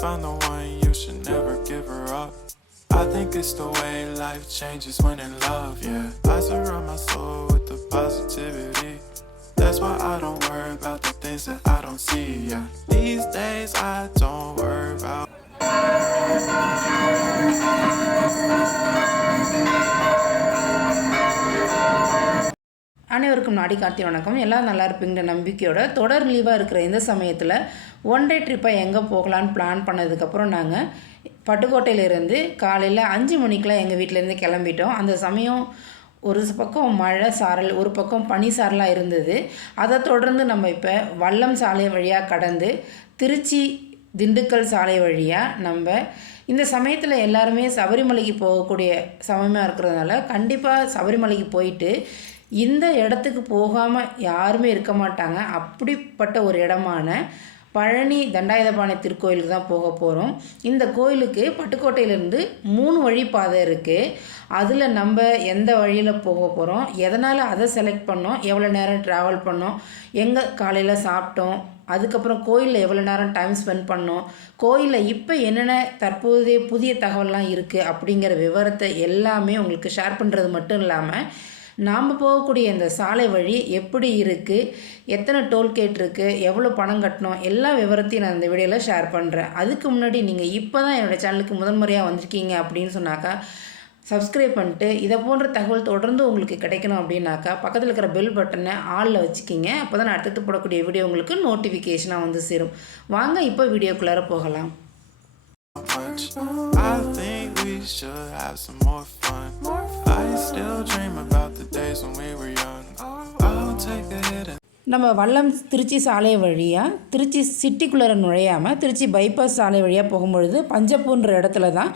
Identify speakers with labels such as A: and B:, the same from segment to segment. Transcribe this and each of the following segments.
A: find the one, you should never give her up. I think it's the way life changes when in love, yeah. I surround my soul with the positivity. That's why I don't worry about the things that I don't see, yeah. These days I don't worry about.
B: அனைவருக்கும் நாடி கார்த்தி வணக்கம் எல்லாம் நல்லா இருப்பீங்கிற நம்பிக்கையோட தொடர் லீவாக இருக்கிற இந்த சமயத்தில் ஒன் டே ட்ரிப்பாக எங்கே போகலான்னு பிளான் பண்ணதுக்கப்புறம் நாங்கள் பட்டுக்கோட்டையிலேருந்து காலையில் அஞ்சு மணிக்கெலாம் எங்கள் வீட்டிலேருந்து கிளம்பிட்டோம். அந்த சமயம் ஒரு பக்கம் மழை சாரல் ஒரு பக்கம் பனி சாரலாக இருந்தது. அதை தொடர்ந்து நம்ம இப்போ வல்லம் சாலை வழியாக கடந்து திருச்சி திண்டுக்கல் சாலை வழியாக நம்ம இந்த சமயத்தில் எல்லாருமே சபரிமலைக்கு போகக்கூடிய சமயமாக இருக்கிறதுனால கண்டிப்பாக சபரிமலைக்கு போயிட்டு இந்த இடத்துக்கு போகாமல் யாருமே இருக்க மாட்டாங்க. அப்படிப்பட்ட ஒரு இடமான பழனி தண்டாயுதபாணி திருக்கோயிலுக்கு தான் போக போகிறோம் இந்த கோயிலுக்கு பட்டுக்கோட்டையிலேருந்து மூணு வழி பாதை இருக்குது அதில் நம்ம எந்த வழியில் போக போகிறோம் எதனால் அதை செலக்ட் பண்ணோம்? எவ்வளோ நேரம் ட்ராவல் பண்ணோம்? எங்கே காலையில் சாப்பிட்டோம்? அதுக்கப்புறம் கோயிலில் எவ்வளோ நேரம் டைம் ஸ்பெண்ட் பண்ணோம்? கோயிலில் இப்போ என்னென்ன தற்போதைய புதிய தகவல்லாம் இருக்குது அப்படிங்கிற விவரத்தை எல்லாமே உங்களுக்கு ஷேர் பண்ணுறது மட்டும் இல்லாமல் நாம் போகக்கூடிய இந்த சாலை வழி எப்படி இருக்குது எத்தனை டோல்கேட் இருக்குது எவ்வளோ பணம் கட்டணும்? எல்லா விவரத்தையும் நான் இந்த வீடியோவில் ஷேர் பண்ணுறேன் அதுக்கு முன்னாடி நீங்கள் இப்போ தான் என்னோடய சேனலுக்கு முதன்முறையாக வந்திருக்கீங்க அப்படின்னு சொன்னாக்கா சப்ஸ்கிரைப் பண்ணிட்டு இதை போன்ற தகவல் தொடர்ந்து உங்களுக்கு கிடைக்கணும் அப்படின்னாக்கா பக்கத்தில் இருக்கிற பெல் பட்டனை ஆளில் வச்சுக்கிங்க. அப்போ தான் நான் அடுத்தது போடக்கூடிய வீடியோ உங்களுக்கு நோட்டிஃபிகேஷனாக வந்து சேரும். வாங்க இப்போ வீடியோக்குள்ளார போகலாம்.
A: I think we should have some more fun. I still dream about the days when we were young. I'll take a hit and
B: நம்ம வல்லம் திருச்சி சாலை வழியாக திருச்சி சிட்டிக்குள்ளே நுழையாமல் திருச்சி பைபாஸ் சாலை வழியாக போகும்பொழுது பஞ்சப்பூன்ற இடத்துல தான்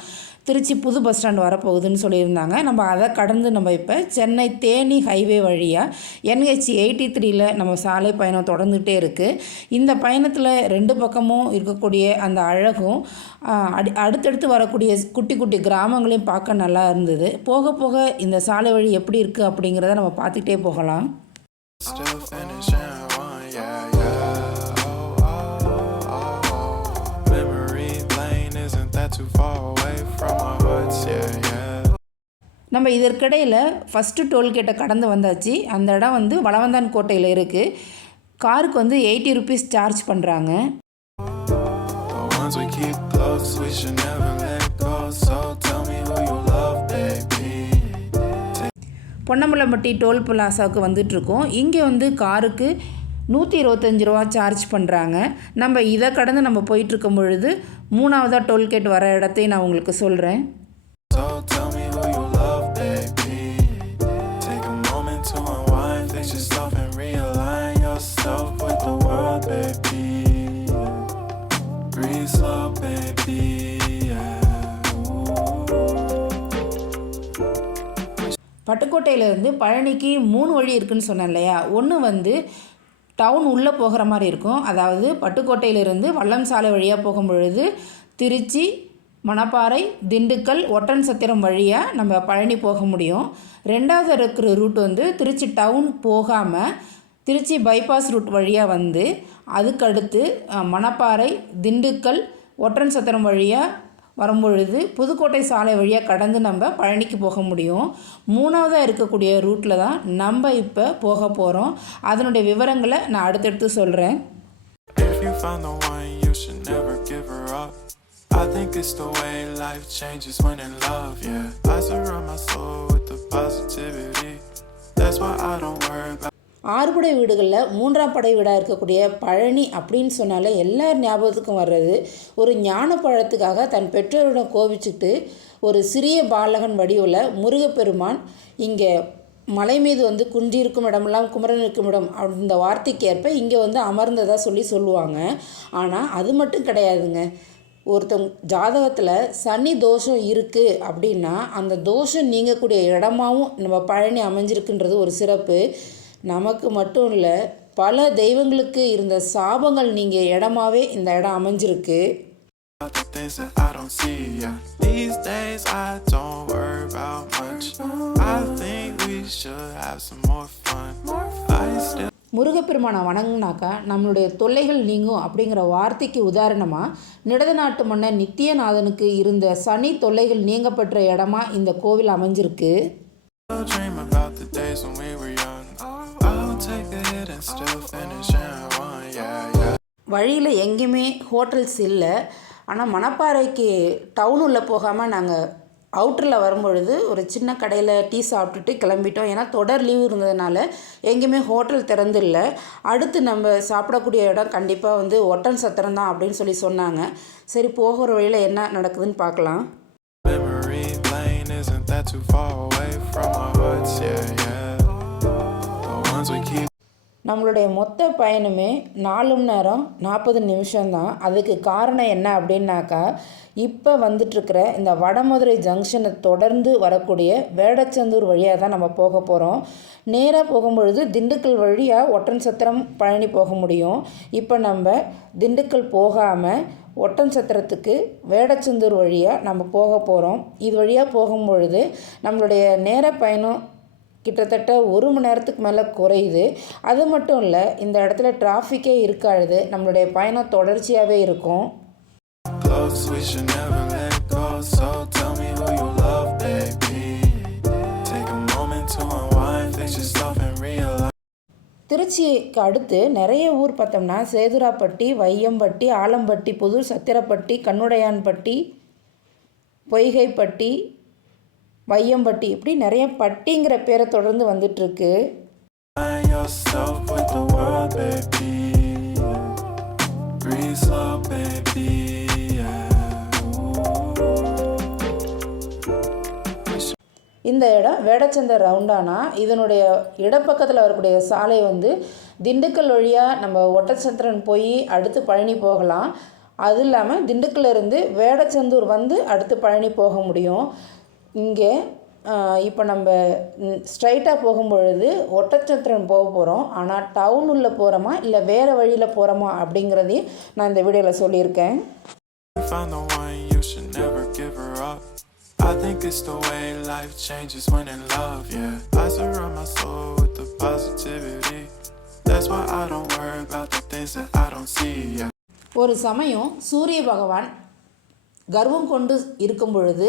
B: திருச்சி புது பஸ் ஸ்டாண்ட் வரப்போகுதுன்னு சொல்லியிருந்தாங்க. நம்ம அதை கடந்து நம்ம இப்போ சென்னை தேனி ஹைவே வழியாக என்ஹெச் எயிட்டி த்ரீயில் நம்ம சாலை பயணம் தொடர்ந்துகிட்டே இருக்குது இந்த பயணத்தில் ரெண்டு பக்கமும் இருக்கக்கூடிய அந்த அழகும் அடி அடுத்தடுத்து வரக்கூடிய குட்டி குட்டி கிராமங்களையும் பார்க்க நல்லா இருந்தது. போக போக இந்த சாலை வழி எப்படி இருக்குது அப்படிங்கிறத நம்ம பார்த்துக்கிட்டே போகலாம்.
A: Still finishing one. Yeah, yeah. Oh, oh, oh, oh. Memory lane isn't that too far away from our hearts? Yeah, yeah.
B: நம்ம இதற்கிடையில் ஃபஸ்ட்டு டோல்கேட்டை கடந்து வந்தாச்சு அந்த இடம் வந்து வளவந்தான் கோட்டையில் இருக்குது காருக்கு வந்து எயிட்டி ருபீஸ் சார்ஜ் பண்ணுறாங்க பொன்னம்பலம்பட்டி டோல் பிளாசாவுக்கு வந்துட்டுருக்கோம். இங்கே வந்து காருக்கு நூற்றி இருபத்தஞ்சி ரூபா சார்ஜ் பண்ணுறாங்க நம்ம இதை கடந்து நம்ம போயிட்டுருக்கும் பொழுது மூணாவதாக டோல்கேட் வர இடத்தையும் நான் உங்களுக்கு சொல்கிறேன் பட்டுக்கோட்டையிலேருந்து பழனிக்கு மூணு வழி இருக்குதுன்னு சொன்னேன் இல்லையா? ஒன்று வந்து டவுன் உள்ளே போகிற மாதிரி இருக்கும். அதாவது பட்டுக்கோட்டையிலேருந்து வல்லம் சாலை வழியாக போகும் பொழுது திருச்சி மணப்பாறை திண்டுக்கல் ஒட்டன் சத்திரம் வழியாக நம்ம பழனி போக முடியும். ரெண்டாவது இருக்கிற ரூட் வந்து திருச்சி டவுன் போகாமல் திருச்சி பைபாஸ் ரூட் வழியாக வந்து அதுக்கடுத்து மணப்பாறை திண்டுக்கல் ஒட்டன் சத்திரம் வழியாக வரும்பொழுது புதுக்கோட்டை சாலை வழியாக கடந்து நம்ம பழனிக்கு போக முடியும் மூணாவதாக இருக்கக்கூடிய ரூட்டில் தான் நம்ம இப்போ போக போகிறோம் அதனுடைய விவரங்களை நான் அடுத்தடுத்து சொல்கிறேன்
A: I think it's the way life changes when in love, yeah. I surround my soul with the positivity. That's why I don't worry about.
B: ஆறுபடை வீடுகளில் மூன்றாம் படை வீடாக இருக்கக்கூடிய பழனி அப்படின்னு சொன்னாலே எல்லார் ஞாபகத்துக்கும் வர்றது ஒரு ஞான பழத்துக்காக தன் பெற்றோரிடம் கோபிச்சுட்டு ஒரு சிறிய பாலகன் வடிவில் முருகப்பெருமான் இங்கே மலை மீது வந்து குன்றிருக்கும் இடமெல்லாம் குமரன் இருக்கும் இடம் அந்த வார்த்தைக்கு ஏற்ப இங்கே வந்து அமர்ந்ததாக சொல்லி சொல்லுவாங்க. ஆனால் அது மட்டும் கிடையாதுங்க. ஒருத்தவங்க ஜாதகத்தில் சனி தோஷம் இருக்குது அப்படின்னா அந்த தோஷம் நீங்கக்கூடிய இடமாவும் நம்ம பழனி அமைஞ்சிருக்குன்றது ஒரு சிறப்பு. நமக்கு மட்டும் இல்லை பல தெய்வங்களுக்கு இருந்த சாபங்கள் நீங்கள் இடமாவே இந்த இடம் அமைஞ்சிருக்கு. முருகப்பெருமானை வணங்குனாக்கா நம்மளுடைய தொல்லைகள் நீங்கும் அப்படிங்கிற வார்த்தைக்கு உதாரணமாக நிடத நாட்டு மன்னன் நித்தியநாதனுக்கு இருந்த சனி தொல்லைகள் நீங்க பெற்ற இடமா இந்த கோவில் அமைஞ்சிருக்கு. வழியில் எங்கேயுமே ஹோட்டல்ஸ் இல்லை. ஆனால் மணப்பாறைக்கு டவுன் உள்ளே போகாமல் நாங்கள் அவுட்டரில் வரும்பொழுது ஒரு சின்ன கடையில் டீ சாப்பிட்டுட்டு கிளம்பிட்டோம். ஏன்னா தொடர் லீவு இருந்ததுனால எங்கேயுமே ஹோட்டல் திறந்து இல்லை அடுத்து நம்ம சாப்பிடக்கூடிய இடம் கண்டிப்பாக வந்து ஒட்டன் சத்திரம் தான் அப்படின்னு சொல்லி சொன்னாங்க. சரி போகிற வழியில் என்ன நடக்குதுன்னு பார்க்கலாம். நம்மளுடைய மொத்த பயணமே நாலு மணி நேரம் நாற்பது நிமிஷம்தான். அதுக்கு காரணம் என்ன அப்படின்னாக்கா இப்போ வந்துட்டுருக்கிற இந்த வடமதுரை ஜங்ஷனை தொடர்ந்து வரக்கூடிய வேடச்சந்தூர் வழியாக தான் நம்ம போக போகிறோம் நேராக போகும்பொழுது திண்டுக்கல் வழியாக ஒட்டன் சத்திரம் பழனி போக முடியும். இப்போ நம்ம திண்டுக்கல் போகாமல் ஒட்டன் சத்திரத்துக்கு வேடச்சந்தூர் வழியாக நம்ம போக போகிறோம் இது வழியாக போகும்பொழுது நம்மளுடைய நேர பயணம் கிட்டத்தட்ட ஒரு மணி நேரத்துக்கு மேலே குறையுது. அது மட்டும் இல்லை இந்த இடத்துல டிராஃபிக்கே இருக்காது. நம்மளுடைய பயணம் தொடர்ச்சியாகவே இருக்கும். திருச்சிக்கு அடுத்து நிறைய ஊர் பார்த்தோம்னா சேதுராப்பட்டி வையம்பட்டி ஆலம்பட்டி புதூர் சத்திரப்பட்டி கண்ணுடையான்பட்டி பொய்கைப்பட்டி வையம்பட்டி. இப்படி நிறைய பட்டிங்கிற பேரை தொடர்ந்து வந்துட்டுருக்கு. இந்த இடம் வேடச்சந்தர் ரவுண்டானா. இதனுடைய இடப்பக்கத்தில் வரக்கூடிய சாலை வந்து திண்டுக்கல் வழியாக நம்ம ஒட்டச்சந்திரன் போய் அடுத்து பழனி போகலாம். அது இல்லாமல் திண்டுக்கல்ல இருந்து வேடச்சந்தூர் வந்து அடுத்து பழனி போக முடியும். இங்கே இப்போ நம்ம ஸ்ட்ரைட்டாக போகும்பொழுது ஒட்டச்சத்திரன் போக போகிறோம் ஆனால் டவுன் உள்ள போகிறோமா இல்லை வேறு வழியில் போகிறோமா அப்படிங்கிறதையும் நான் இந்த வீடியோவில் சொல்லியிருக்கேன்.
A: I think it's the way life changes when in love, yeah. I surround my soul with the positivity. That's why I don't worry about the things that I don't see, yeah.
B: ஒரு சமயம் சூரிய பகவான் கர்வம் கொண்டு இருக்கும் பொழுது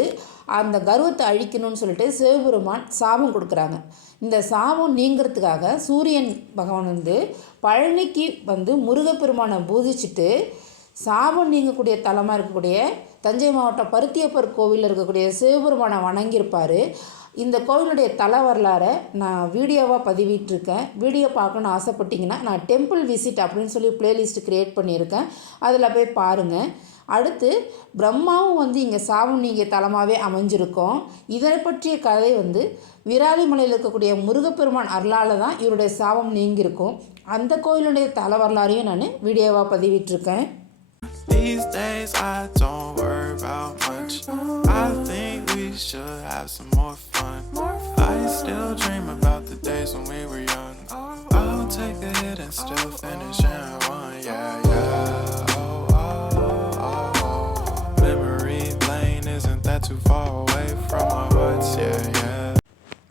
B: அந்த கர்வத்தை அழிக்கணும்னு சொல்லிட்டு சிவபெருமான் சாபம் கொடுக்குறாங்க. இந்த சாபம் நீங்கிறதுக்காக சூரியன் பகவான் வந்து பழனிக்கு வந்து முருகப்பெருமானை பூஜிச்சுட்டு சாபம் நீங்கக்கூடிய தலமாக இருக்கக்கூடிய தஞ்சை மாவட்டம் பருத்தியப்பர் கோவிலில் இருக்கக்கூடிய சிவபெருமானை வணங்கியிருப்பார். இந்த கோவிலுடைய தல வரலாறை நான் வீடியோவாக பதிவிட்டிருக்கேன். வீடியோ பார்க்கணுன்னு ஆசைப்பட்டிங்கன்னா நான் டெம்பிள் விசிட் அப்படின்னு சொல்லி பிளேலிஸ்ட் க்ரியேட் பண்ணியிருக்கேன். அதில் போய் பாருங்கள் அடுத்து பிரம்மாவும் வந்து இங்கே சாபம் தலமாகவே அமைஞ்சிருக்கோம். இதை பற்றிய கதை வந்து விராலிமலையில் இருக்கக்கூடிய முருகப்பெருமான் அருளால் தான் இவருடைய சாபம் நீங்கியிருக்கும். அந்த கோயிலுடைய தல வரலாறையும் நான் வீடியோவாக பதிவிட்டிருக்கேன்.
A: These days I don't worry about much. I think we should have some more fun. I still dream about the days when we were young. I'll take a hit and still finish in one, yeah, yeah. Oh, oh, oh, oh. Memory lane isn't that too far away from our hearts, yeah, yeah.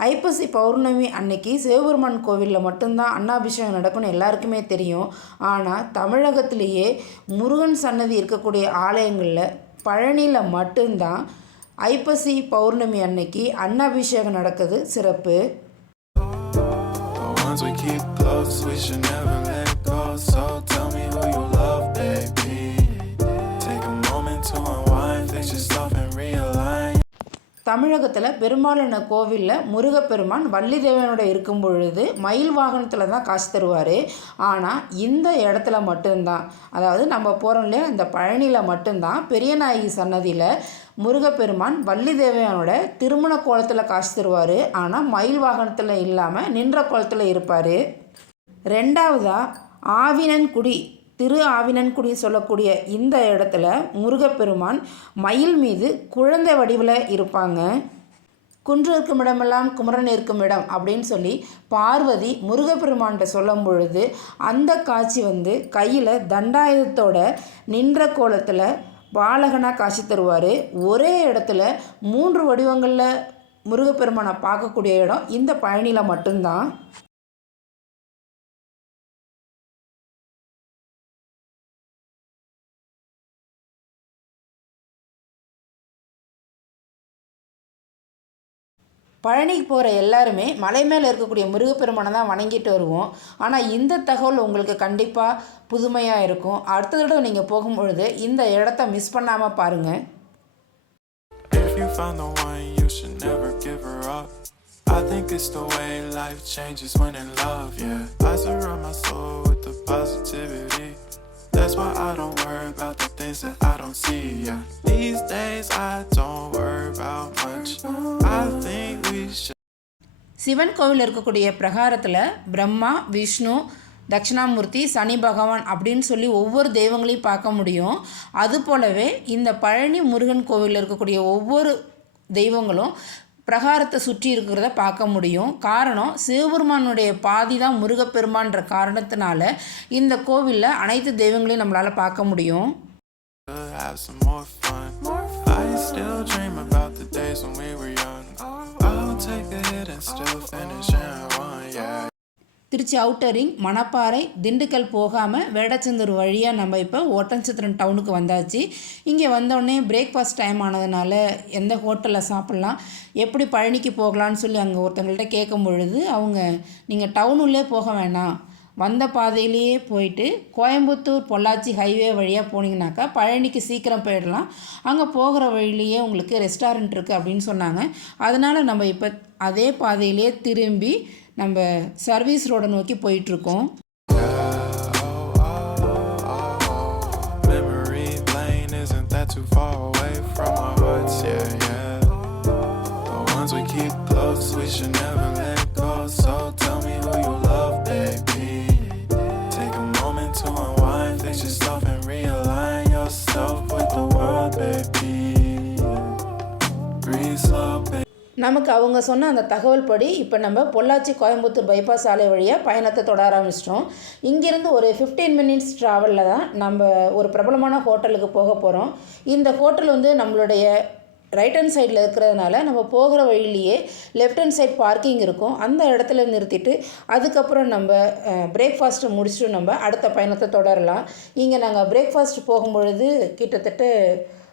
B: ஐப்பசி பௌர்ணமி அன்னைக்கு சிவபெருமான் கோவிலில் மட்டும்தான் அன்னாபிஷேகம் நடக்கும்னு எல்லாருக்குமே தெரியும். ஆனால் தமிழகத்திலேயே முருகன் சன்னதி இருக்கக்கூடிய ஆலயங்களில் பழனியில் மட்டும்தான் ஐப்பசி பௌர்ணமி அன்னைக்கு அன்னாபிஷேகம் நடக்குது. சிறப்பு.
A: We keep close, we should never let go. So tell
B: தமிழகத்தில் பெரும்பாலான கோவிலில் முருகப்பெருமான் வள்ளி தேவனோட இருக்கும் பொழுது மயில் வாகனத்தில் தான் காசு தருவார். ஆனால் இந்த இடத்துல மட்டும்தான். அதாவது நம்ம போகிறோம் இல்லையா இந்த பழனியில் மட்டும்தான் பெரியநாயகி சன்னதியில் முருகப்பெருமான் வள்ளி தேவையானோட திருமண கோலத்தில் காசு தருவார். ஆனால் மயில் வாகனத்தில் இல்லாமல் நின்ற கோலத்தில் இருப்பார். ரெண்டாவதாக ஆவினன்குடி திரு ஆவினன்குடி சொல்லக்கூடிய இந்த இடத்துல முருகப்பெருமான் மயில் மீது குழந்தை வடிவில் இருப்பாங்க. குன்று இருக்கும் இடமெல்லாம் குமரன் இருக்கும் இடம் அப்படின்னு சொல்லி பார்வதி முருகப்பெருமான்கிட்ட சொல்லும் பொழுது அந்த காட்சி வந்து கையில் தண்டாயுதத்தோட நின்ற கோலத்தில் பாலகனாக காட்சி தருவார். ஒரே இடத்துல மூன்று வடிவங்களில் முருகப்பெருமானை பார்க்கக்கூடிய இடம் இந்த பழனியில் மட்டும்தான். பழனிக்கு போகிற எல்லாருமே மலை மேலே இருக்கக்கூடிய முருகப்பெருமானை தான் வணங்கிட்டு வருவோம் ஆனால் இந்த தகவல் உங்களுக்கு கண்டிப்பாக புதுமையாக இருக்கும் அடுத்த தடவை நீங்கள் போகும்பொழுது இந்த இடத்த மிஸ் பண்ணாமல் பாருங்கள்
A: If you found the one, you should never give her up. I think it's the way life changes when in love, yeah. I surround my soul with the positivity. That's why I don't worry about the things that I don't see, yeah. These days I don't worry about much. I think we should.
B: Sivan கோவில் இருக்கக்கூடிய பிரகாரத்தில் பிரம்மா விஷ்ணு தட்சிணாமூர்த்தி சனி பகவான் அப்படின்னு சொல்லி ஒவ்வொரு தெய்வங்களையும் பார்க்க முடியும் அது போலவே இந்த பழனி முருகன் கோவிலில் இருக்கக்கூடிய ஒவ்வொரு தெய்வங்களும் பிரகாரத்தை சுற்றி இருக்கிறத பார்க்க முடியும். காரணம் சிவபெருமானுடைய பாதி தான் முருகப்பெருமான்ற காரணத்தினால இந்த கோவிலில் அனைத்து தெய்வங்களையும் நம்மளால் பார்க்க முடியும்.
A: I'll take a hit and still finish and run, yeah.
B: Trichy outer ring Manapparai Dindigul போகாமல் வேடச்சந்தூர் வழியாக நம்ம இப்போ ஓட்டன்சத்திரன் டவுனுக்கு வந்தாச்சு. இங்கே வந்தோடனே பிரேக்ஃபாஸ்ட் டைம் ஆனதுனால எந்த ஹோட்டலில் சாப்பிட்லாம் எப்படி பழனிக்கு போகலான்னு சொல்லி அங்கே ஒருத்தவங்கள்ட்ட கேட்கும் பொழுது அவங்க நீங்கள் டவுனுள்ளே போக வேணாம். வந்த பாதையிலேயே போயிட்டு கோயம்புத்தூர் பொள்ளாச்சி ஹைவே வழியாக போனீங்கனாக்கா பழனிக்கு சீக்கிரம் போயிடலாம். அங்கே போகிற வழியிலேயே உங்களுக்கு ரெஸ்டாரண்ட் இருக்குது அப்படின்னு சொன்னாங்க. அதனால் நம்ம இப்போ அதே பாதையிலேயே திரும்பி நம்ம சர்வீஸ் ரோடை நோக்கி போயிட்டுருக்கோம் நமக்கு அவங்க சொன்ன அந்த தகவல் படி இப்போ நம்ம பொள்ளாச்சி கோயம்புத்தூர் பைபாஸ் சாலை வழியாக பயணத்தை தொட ஆரம்பிச்சிட்டோம். இங்கேருந்து ஒரு 15 மினிட்ஸ் ட்ராவலில் தான் நம்ம ஒரு பிரபலமான ஹோட்டலுக்கு போக போகிறோம் இந்த ஹோட்டல் வந்து நம்மளுடைய ரைட் ஹேண்ட் சைடில் இருக்கிறதுனால நம்ம போகிற வழியிலேயே லெஃப்ட் ஹேண்ட் சைட் பார்க்கிங் இருக்கும். அந்த இடத்துல நிறுத்திட்டு அதுக்கப்புறம் நம்ம பிரேக்ஃபாஸ்ட்டு முடிச்சுட்டு நம்ம அடுத்த பயணத்தை தொடரலாம். இங்கே நாங்கள் பிரேக்ஃபாஸ்ட் போகும்பொழுது கிட்டத்தட்ட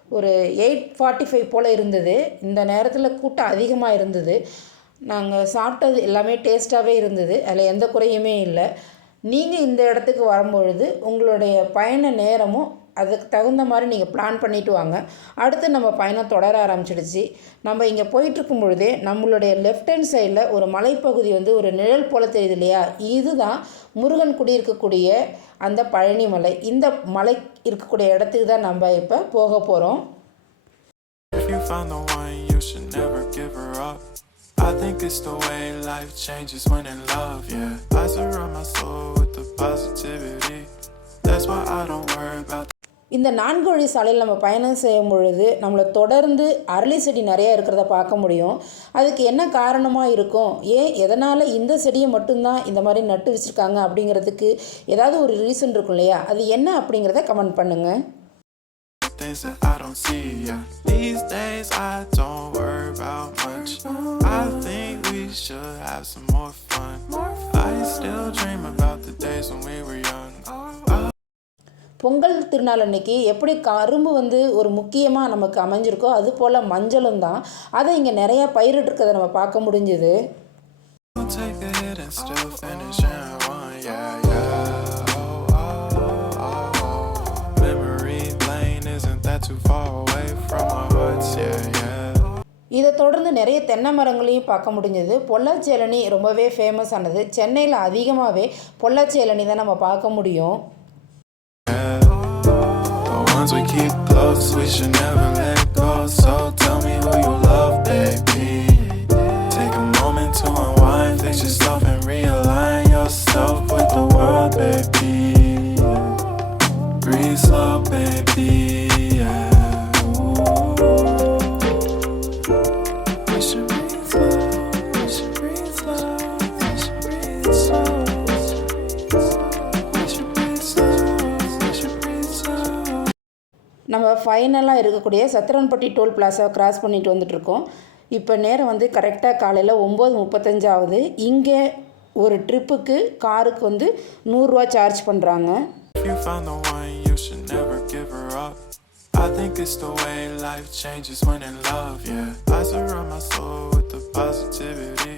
B: ஒரு எயிட் ஃபார்ட்டி ஃபைவ் போல் இருந்தது. இந்த நேரத்தில் கூட்டம் அதிகமாக இருந்தது. நாங்கள் சாப்பிட்டது எல்லாமே டேஸ்ட்டாகவே இருந்தது. அதில் எந்த குறையுமே இல்லை. நீங்கள் இந்த இடத்துக்கு வரும்பொழுது உங்களுடைய பயண நேரமும் அதுக்கு தகுந்த மாதிரி நீங்கள் பிளான் பண்ணிட்டு வாங்க. அடுத்து நம்ம பயணம் தொடர ஆரம்பிச்சிடுச்சு. நம்ம இங்கே போயிட்டுருக்கும் பொழுதே நம்மளுடைய லெஃப்ட் ஹேண்ட் சைடில் ஒரு மலைப்பகுதி வந்து ஒரு நிழல் போல் தெரியுது இல்லையா? இதுதான் முருகன் குடியிருக்கக்கூடிய அந்த பழனி மலை. இந்த மலை இருக்கக்கூடிய இடத்துக்கு தான் நம்ம இப்போ போக போகிறோம்
A: I think it's the way life changes when in love, yeah. I surround my soul with the positivity. That's why I don't worry about
B: இந்த நான்கு வழி சாலையில் நம்ம பயணம் செய்யும் பொழுது நம்மளை தொடர்ந்து அரளி செடி நிறையா இருக்கிறத பார்க்க முடியும் அதுக்கு என்ன காரணமாக இருக்கும் ஏன் எதனால் இந்த செடியை மட்டும்தான் இந்த மாதிரி நட்டு வச்சுருக்காங்க அப்படிங்கிறதுக்கு ஏதாவது ஒரு ரீசன் இருக்கும் இல்லையா அது என்ன அப்படிங்கிறத கமெண்ட் பண்ணுங்கள்
A: things that I don't see, yeah. These days I don't worry about much. I think we should have some more fun. I still dream about the days when we were young.
B: Pongal திருநாள் அன்னைக்கு எப்படி கரும்பு வந்து ஒரு முக்கியமாக நமக்கு அமைஞ்சிருக்கோ அது போல் மஞ்சளும் தான். அதை இங்கே நிறையா பயிரிட்டிருக்கிறத நம்ம பார்க்க முடிஞ்சுது. இதை தொடர்ந்து நிறைய தென்னை மரங்களையும் பார்க்க முடிஞ்சது. பொள்ளாச்சி இளநி ரொம்பவே ஃபேமஸ் ஆனது. சென்னையில் அதிகமாகவே பொள்ளாச்சி இளநி தான் நம்ம பார்க்க முடியும்.
A: Should never let go. So tell me who you love, baby. Take a moment to unwind, fix yourself and realign yourself with the world, baby. Breathe slow, baby.
B: ஃபைனலாக இருக்கக்கூடிய சத்திரன்பட்டி டோல் பிளாஸாவை கிராஸ் பண்ணிட்டு வந்துட்ருக்கோம் இப்போ நேரம் வந்து கரெக்டாக காலையில் ஒம்பது முப்பத்தஞ்சாவது இங்கே ஒரு ட்ரிப்புக்கு காருக்கு வந்து நூறுரூவா சார்ஜ் பண்ணுறாங்க
A: I think it's the way life changes when in love, yeah. I surround my soul with the positivity.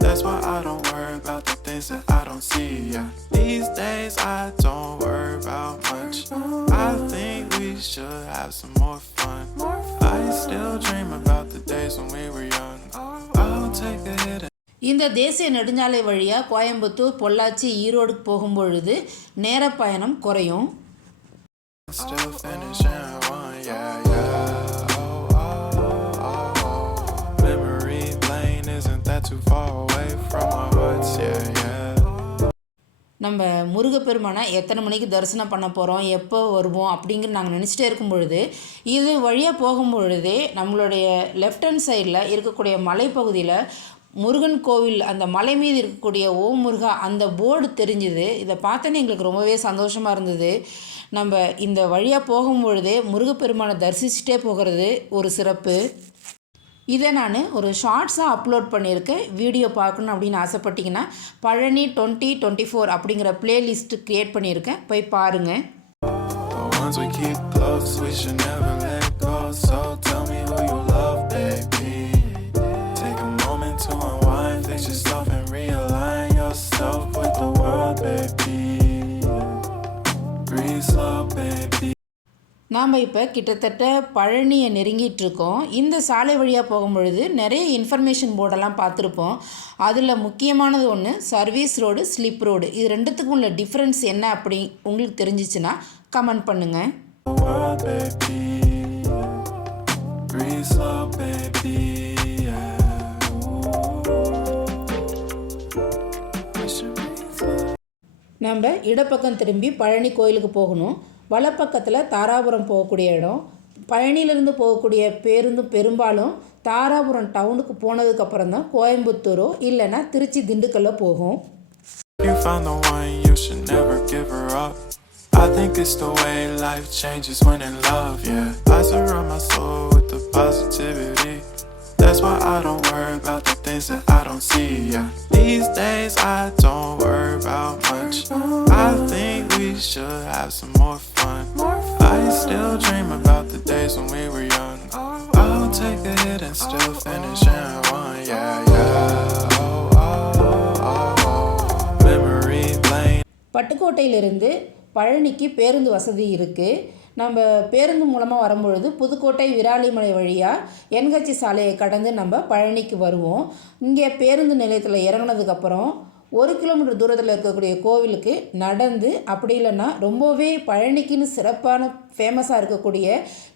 A: That's why I don't worry about the things that I don't see. Yeah. These days I don't worry we should have some more fun. I still dream about the days when we were young. I'll take a hit
B: இந்த தேசிய நெடுஞ்சாலை வழியாக கோயம்புத்தூர் பொள்ளாச்சி ஈரோடு போகும்பொழுது நேர பயணம் குறையும்.
A: Oh, oh, oh, oh. Too far away from our hearts. Yeah.
B: நம்ம முருகப்பெருமானை எத்தனை மணிக்கு தரிசனம் பண்ண போகிறோம் எப்போ வருவோம் அப்படிங்கிற நாங்கள் நினச்சிட்டே இருக்கும் பொழுது இது வழியாக போகும் பொழுதே நம்மளுடைய லெஃப்ட் ஹேண்ட் சைடில் இருக்கக்கூடிய மலைப்பகுதியில் முருகன் கோவில் அந்த மலை மீது இருக்கக்கூடிய ஓம் முருகா அந்த போர்டு தெரிஞ்சுது. இதை பார்த்தோன்னே எங்களுக்கு ரொம்பவே சந்தோஷமாக இருந்தது. நம்ம இந்த வழியாக போகும் பொழுதே முருகப்பெருமானை தரிசிச்சுட்டே போகிறது ஒரு சிறப்பு. இதை நான் ஒரு ஷார்ட்ஸாக அப்லோட் பண்ணியிருக்கேன் வீடியோ பார்க்கணும் அப்படின்னு ஆசைப்பட்டீங்கன்னா பழனி டுவெண்ட்டி டுவெண்ட்டி ஃபோர் அப்படிங்கிற பிளேலிஸ்ட் க்ரியேட் பண்ணியிருக்கேன் போய் பாருங்கள் நாம் இப்போ கிட்டத்தட்ட பழனியை நெருங்கிட்டு இருக்கோம் இந்த சாலை வழியாக போகும்பொழுது நிறைய இன்ஃபர்மேஷன் போர்டெல்லாம் பார்த்துருப்போம். அதில் முக்கியமானது ஒன்று சர்வீஸ் ரோடு ஸ்லிப் ரோடு இது ரெண்டுத்துக்கும் உள்ள டிஃப்ரென்ஸ் என்ன அப்படி உங்களுக்கு தெரிஞ்சிச்சுன்னா கமெண்ட் பண்ணுங்கள் நம்ம இடப்பக்கம் திரும்பி பழனி கோயிலுக்கு போகணும். வலப்பக்கத்தில் தாராபுரம் போகக்கூடிய இடம் பழனியிலிருந்து போகக்கூடிய பேருந்து பெரும்பாலும் தாராபுரம் டவுனுக்கு போனதுக்கப்புறம் தான் கோயம்புத்தூரோ இல்லைன்னா திருச்சி திண்டுக்கல்லோ போகும்
A: I think it's the way life changes when in love, yeah. I surround my soul with the positivity. That's why I don't worry about the things that I don't see, yeah. These days I don't worry about much. I think we should have some more fun. I still dream about the days when we were young. I'll take a hit and still finish in one, yeah, yeah. Oh, oh, oh. Memory lane.
B: பட்டுக்கோட்டையிலிருந்து பழனிக்கு பேருந்து வசதி இருக்குது நம்ம பேருந்து மூலமாக வரும்பொழுது புதுக்கோட்டை விராலிமலை வழியாக NHC சாலையை கடந்து நம்ம பழனிக்கு வருவோம் இங்கே பேருந்து நிலையத்தில் இறங்குனதுக்கப்புறம் ஒரு கிலோமீட்டர் தூரத்தில் இருக்கக்கூடிய கோவிலுக்கு நடந்து அப்படி இல்லைன்னா ரொம்பவே பழனிக்குன்னு சிறப்பான ஃபேமஸாக இருக்கக்கூடிய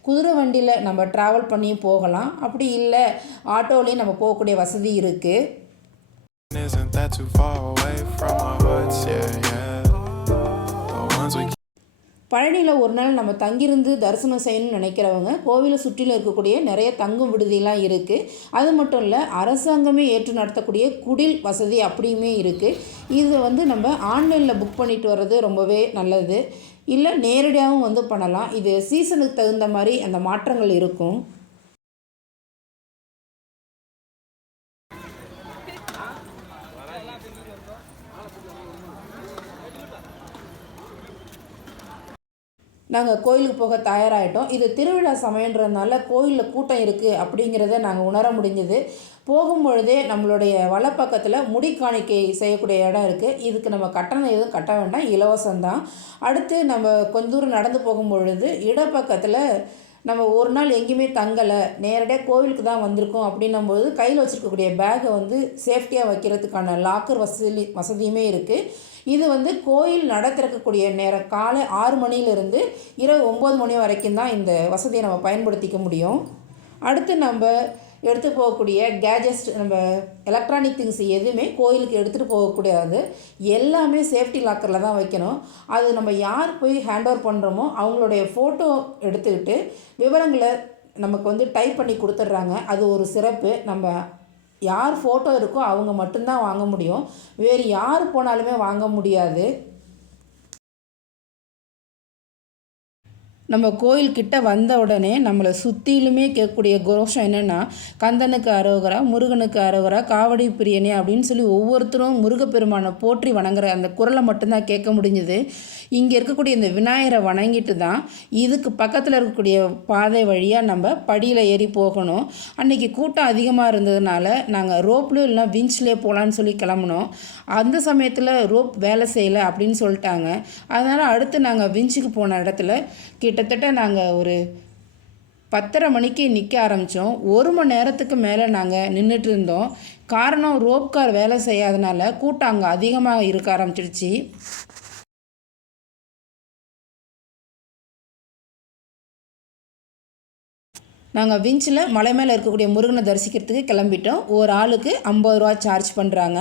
B: குதிரை வண்டியில் நம்ம ட்ராவல் பண்ணியும் போகலாம் அப்படி இல்லை ஆட்டோலேயும் நம்ம போகக்கூடிய வசதி இருக்குது
A: Isn't that too far away from our hearts? Yeah, yeah. The ones we
B: பழனியில் ஒரு நாள் நம்ம தங்கியிருந்து தரிசனம் செய்யணும்னு நினைக்கிறவங்க கோவிலை சுற்றிலும் இருக்கக்கூடிய நிறைய தங்கும் விடுதியெலாம் இருக்குது அது மட்டும் இல்லை அரசாங்கமே ஏற்று நடத்தக்கூடிய குடில் வசதி அப்படியுமே இருக்குது இது வந்து நம்ம ஆன்லைனில் புக் பண்ணிட்டு வர்றது ரொம்பவே நல்லது. இல்லை நேரடியாகவும் வந்து பண்ணலாம். இது சீசனுக்கு தகுந்த மாதிரி அந்த மாற்றங்கள் இருக்கும். நாங்கள் கோயிலுக்கு போக தயாராகிட்டோம் இது திருவிழா சமயன்றதுனால கோயிலில் கூட்டம் இருக்குது அப்படிங்கிறத நாங்கள் உணர முடிஞ்சது. போகும்பொழுதே நம்மளுடைய வலப்பக்கத்தில் முடி காணிக்கை செய்யக்கூடிய இடம் இருக்குது இதுக்கு நம்ம கட்டணம் எதுவும் கட்ட வேண்டாம். இலவசம்தான். அடுத்து நம்ம கொஞ்ச தூரம் நடந்து போகும்பொழுது இடப்பக்கத்தில் நம்ம ஒரு நாள் எங்கேயுமே தங்கலை. நேரடியாக கோவிலுக்கு தான் வந்திருக்கோம் அப்படின்னும்போது கையில் வச்சுருக்கக்கூடிய பேக்கை வந்து சேஃப்டியாக வைக்கிறதுக்கான லாக்கர் வசதி வசதியுமே இருக்குது இது வந்து கோயில் நட திறக்கக்கூடிய நேரம் காலை ஆறு மணியிலிருந்து இரவு ஒம்பது மணி வரைக்கும் தான் இந்த வசதியை நம்ம பயன்படுத்திக்க முடியும். அடுத்து நம்ம எடுத்து போகக்கூடிய கேஜெட்ஸ் நம்ம எலக்ட்ரானிக் திங்ஸ் எதுவுமே கோயிலுக்கு எடுத்துகிட்டு போகக்கூடாது. எல்லாமே சேஃப்டி லாக்கரில் தான் வைக்கணும். அது நம்ம யார் போய் ஹேண்ட் ஓவர் பண்ணுறோமோ அவங்களுடைய ஃபோட்டோ எடுத்துக்கிட்டு விவரங்களை நமக்கு வந்து டைப் பண்ணி கொடுத்துட்றாங்க. அது ஒரு சிறப்பு. நம்ம யார் ஃபோட்டோ இருக்கோ அவங்க மட்டும்தான் வாங்க முடியும். வேறு யார் போனாலுமே வாங்க முடியாது. நம்ம கோயில் கிட்ட வந்த உடனே நம்மளை சுற்றிலுமே கேட்கக்கூடிய கோஷம் என்னென்னா கந்தனுக்கு அரோகரா முருகனுக்கு அரோகரா காவடி பிரியனே அப்படின்னு சொல்லி ஒவ்வொருத்தரும் முருகப்பெருமானை போற்றி வணங்குற அந்த குரலை மட்டும்தான் கேட்க முடிஞ்சுது. இங்கே இருக்கக்கூடிய இந்த விநாயகரை வணங்கிட்டு தான் இதுக்கு பக்கத்தில் இருக்கக்கூடிய பாதை வழியாக நம்ம படியில் ஏறி போகணும். அன்றைக்கி கூட்டம் அதிகமாக இருந்ததுனால நாங்கள் ரோப்லேயும் இல்லை விஞ்ச்லேயே போகலான்னு சொல்லி கிளம்புனோம். அந்த சமயத்தில் ரோப் வேலை செய்யலை அப்படின்னு சொல்லிட்டாங்க. அதனால் அடுத்து நாங்கள் விஞ்சுக்கு போன இடத்துல கிட்டத்தட்ட நாங்கள் ஒரு பத்தரை மணிக்கு நிற்க ஆரம்பித்தோம் ஒரு மணி நேரத்துக்கு மேலே நாங்கள் நின்றுட்டு இருந்தோம். காரணம் ரோப் கார் வேலை செய்யாதனால கூட்டம் அங்கே அதிகமாக இருக்க ஆரம்பிச்சிடுச்சு. நாங்கள் விஞ்சில் மலை மேலே இருக்கக்கூடிய முருகனை தரிசிக்கிறதுக்கு கிளம்பிட்டோம். ஒரு ஆளுக்கு ஐம்பது ரூபா சார்ஜ் பண்ணுறாங்க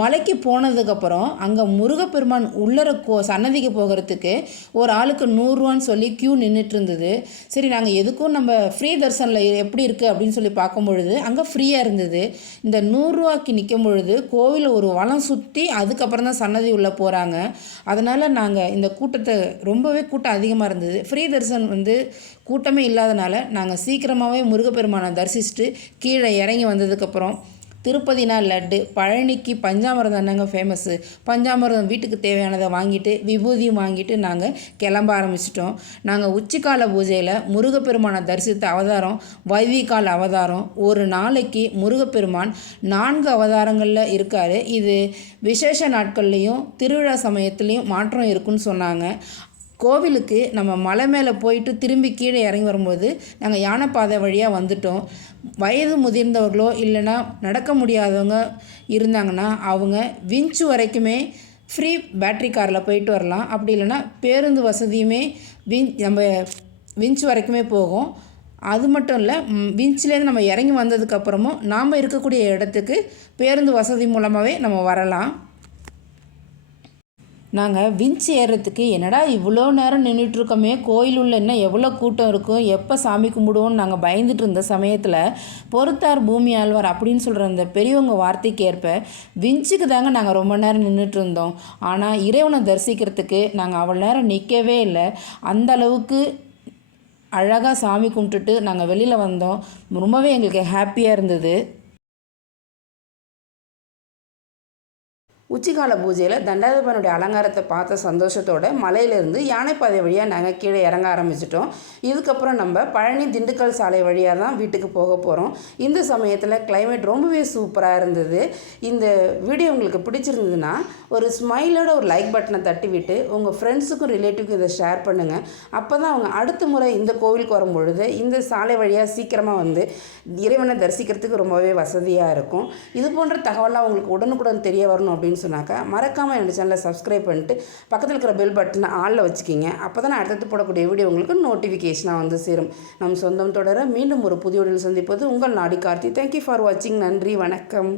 B: மலைக்கு போனதுக்கப்புறம் அங்கே முருகப்பெருமான் உள்ளர கோ சன்னதிக்கு போகிறதுக்கு ஒரு ஆளுக்கு நூறுரூவான்னு சொல்லி க்யூ நின்றுட்டு இருந்தது சரி நாங்கள் எதுக்கும் நம்ம ஃப்ரீ தரிசனில் எப்படி இருக்குது அப்படின்னு சொல்லி பார்க்கும் பொழுது அங்கே ஃப்ரீயாக இருந்தது. இந்த நூறுரூவாய்க்கு நிற்கும் பொழுது கோவிலில் ஒரு வளம் சுற்றி அதுக்கப்புறம் தான் சன்னதி உள்ளே போகிறாங்க அதனால் நாங்கள் இந்த கூட்டத்தை ரொம்பவே கூட்டம் அதிகமாக இருந்தது. ஃப்ரீ தரிசனம் வந்து கூட்டமே இல்லாதனால நாங்கள் சீக்கிரம் சீக்கிரமாகவே முருகப்பெருமானை தரிசிச்சுட்டு கீழே இறங்கி வந்ததுக்கப்புறம் திருப்பதினா லட்டு பழனிக்கு பஞ்சாமிரதம் என்னங்க ஃபேமஸ்ஸு பஞ்சாமிரதம் வீட்டுக்கு தேவையானதை வாங்கிட்டு விபூதியும் வாங்கிட்டு நாங்கள் கிளம்ப ஆரம்பிச்சிட்டோம். நாங்கள் உச்சிக்கால பூஜையில் முருகப்பெருமானை தரிசித்த அவதாரம் வைதிகால அவதாரம். ஒரு நாளைக்கு முருகப்பெருமான் நான்கு அவதாரங்களில் இருக்கார். இது விசேஷ நாட்கள்லேயும் திருவிழா சமயத்துலேயும் மாற்றம் இருக்குன்னு சொன்னாங்க. கோவிலுக்கு நம்ம மலை மேலே போயிட்டு திரும்பி கீழே இறங்கி வரும்போது நாங்கள் யானைப்பாதை வழியாக வந்துட்டோம். வயது முதிர்ந்தவர்களோ இல்லைன்னா நடக்க முடியாதவங்க இருந்தாங்கன்னா அவங்க விஞ்சு வரைக்குமே ஃப்ரீ பேட்ரி காரில் போயிட்டு வரலாம். அப்படி இல்லைன்னா பேருந்து வசதியுமே வின் நம்ம விஞ்சு வரைக்குமே போகும். அது மட்டும் இல்லை விஞ்சிலேருந்து நம்ம இறங்கி வந்ததுக்கப்புறமும் நாம் இருக்கக்கூடிய இடத்துக்கு பேருந்து வசதி மூலமாகவே நம்ம வரலாம். நாங்கள் விஞ்ச் ஏறுறதுக்கு என்னடா இவ்வளோ நேரம் நின்றுட்டுருக்கோமே கோயில் உள்ள என்ன எவ்வளோ கூட்டம் இருக்கும் எப்போ சாமி கும்பிடுவோம்னு நாங்கள் பயந்துட்டு இருந்த சமயத்தில் பொறுத்தார் பூமி ஆழ்வார் அப்படின்னு சொல்கிற அந்த பெரியவங்க வார்த்தைக்கு ஏற்ப விஞ்சுக்கு தாங்க நாங்கள் ரொம்ப நேரம் நின்றுட்டு இருந்தோம். ஆனால் இறைவனை தரிசிக்கிறதுக்கு நாங்கள் அவ்வளோ நேரம் நிற்கவே இல்லை. அந்த அளவுக்கு அழகாக சாமி கும்பிட்டுட்டு நாங்கள் வெளியில் வந்தோம். ரொம்பவே எங்களுக்கு ஹாப்பியாக இருந்தது. உச்சிகால பூஜையில் தண்டாதிபனுடைய அலங்காரத்தை பார்த்த சந்தோஷத்தோட மலையிலேருந்து யானைப்பாதை வழியாக நாங்கள் கீழே இறங்க ஆரம்பிச்சிட்டோம். இதுக்கப்புறம் நம்ம பழனி திண்டுக்கல் சாலை வழியாக தான் வீட்டுக்கு போக போகிறோம் இந்த சமயத்தில் கிளைமேட் ரொம்பவே சூப்பராக இருந்தது. இந்த வீடியோ உங்களுக்கு பிடிச்சிருந்ததுன்னா ஒரு ஸ்மைலோட ஒரு லைக் பட்டனை தட்டிவிட்டு உங்கள் ஃப்ரெண்ட்ஸுக்கும் ரிலேட்டிவ்க்கும் இதை ஷேர் பண்ணுங்கள் அப்போ தான் அவங்க அடுத்த முறை இந்த கோவிலுக்கு வரும்பொழுது இந்த சாலை வழியாக சீக்கிரமாக வந்து இறைவனை தரிசிக்கிறதுக்கு ரொம்பவே வசதியாக இருக்கும். இது போன்ற தகவலாம் உங்களுக்கு உடனுக்குடன் தெரிய வரணும் அப்படின்னு சொன்னாக்கா மறக்காமல் என்னோட சேனலை சப்ஸ்கிரைப் பண்ணிட்டு பக்கத்தில் இருக்கிற பெல் பட்டனை ஆளில் வச்சுக்கிங்க. அப்போ தான் நான் அடுத்தடுத்து போடக்கூடிய வீடியோ உங்களுக்கு நோட்டிஃபிகேஷனாக வந்து சேரும். நம் சொந்தம் தொடர மீண்டும் ஒரு புதிய வீடியோவில் சந்திப்பது உங்கள் நாடி கார்த்தி. தேங்க்யூ ஃபார் வாட்சிங் நன்றி. வணக்கம்.